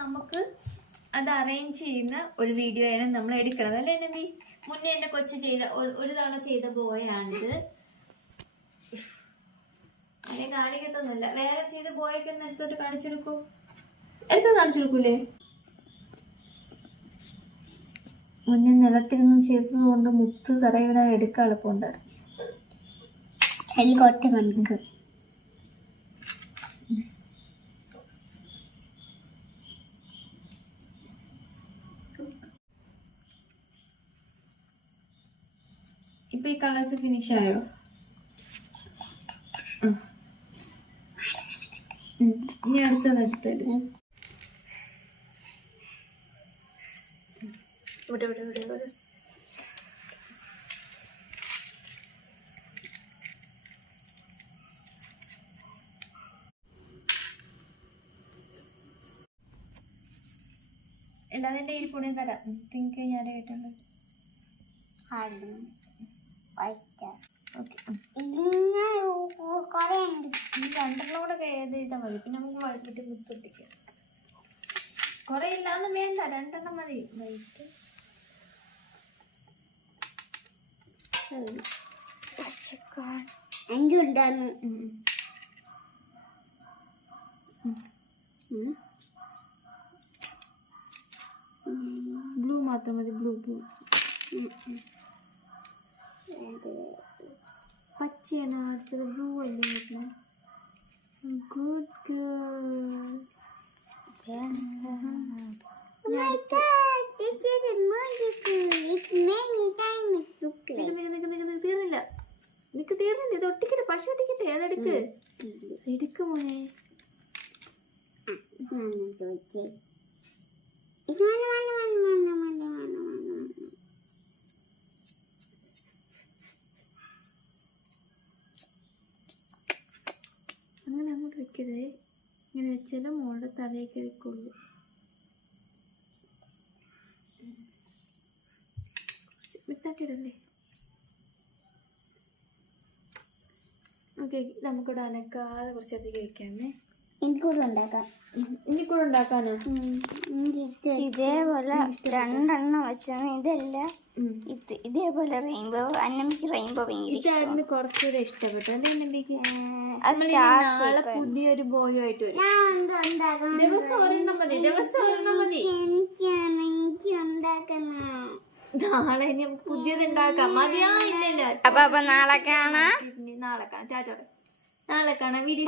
നമുക്ക് അത് അറേഞ്ച് ചെയ്യുന്ന ഒരു വീഡിയോ ആണ് നമ്മൾ എടുക്കുന്നത് അല്ലേ നബി? മുന്നേ എന്റെ കൊച്ചു ചെയ്ത ഒരു തവണ ചെയ്ത ബോയാണിത്. അതിനെ കാണിക്കത്തൊന്നുമില്ല. വേറെ ചെയ്ത ബോയൊക്കെ എടുത്തോട്ട് കാണിച്ചെടുക്കൂ. കാണിച്ചെടുക്കൂലേ? മുന്നേ നിലത്തിരുന്നും ചെയ്തത് കൊണ്ട് മുത്ത് തറയിടാൻ എടുക്കാൻ എളുപ്പമുണ്ട്. ഹെലികോപ്റ്റർ കണക്ക് ഇപ്പൊ ഈ കളേഴ്സ് ഫിനിഷ് ആയോ? ഇനി അടുത്തത് എടുത്തിട്ട് ഇവിടെ അല്ലാതെ എന്റെ ഈ പുണ്യം തരാം. പിങ്ക് ഞാൻ കേട്ടുണ്ട്. രണ്ടെണ്ണം കൂടെ ഏത് ചെയ്താൽ മതി. പിന്നെ നമുക്ക് വൈകിട്ട് മുത്തൊട്ടിക്കാം. കൊറേ ഇല്ലാന്ന് വേണ്ട, രണ്ടെണ്ണം മതി. വൈറ്റ് എൻ്റെ ഉണ്ടായിരുന്നു. ബ്ലൂ മാത്രം മതി. ബ്ലൂ പച്ചയാണ് അടുത്തത്. ബ്ലൂ അല്ലേ? Good girl. തീർന്നില്ല. നിനക്ക് തീർന്നില്ല. ഇത് ഒട്ടിക്കട്ടെ. പശു ഒട്ടിക്കട്ടെ. അതെടുക്ക്. എടുക്ക് മോനെ. അങ്ങനെ അങ്ങോട്ട് വെക്കരുതേ. ഇങ്ങനെ വെച്ചാലും മോളുടെ തലയൊക്കെ വെക്കുള്ളൂ. വിത്താട്ടിടല്ലേ? ഓക്കെ, നമുക്കിവിടെ അനക്കാതെ കുറച്ചധികം വെക്കാമേ. എനിക്കൂടെ ഉണ്ടാക്കാം. എനിക്കൂടെ ഉണ്ടാക്കാനോ? ഇതേപോലെ രണ്ടെണ്ണം വെച്ചാണ്. ഇതല്ല, ഇതേപോലെ റെയിൻബോ. അന്നമ്മക്ക് റെയിൻബോ ഇതായിരുന്നു കുറച്ചുകൂടെ ഇഷ്ടപ്പെട്ടു. നാളെ പുതിയൊരു ബോയോ ആയിട്ട് വരും. ദിവസം ഒരെണ്ണം മതി. നാളെ ഇനി നമുക്ക് പുതിയത് ഉണ്ടാക്കാം. മതിയാ? ഇല്ല. അപ്പൊ നാളെ കാണാം. നാളെ കാണാം. ചാറ്റോടെ നാളെ കാണാം. വീഡിയോ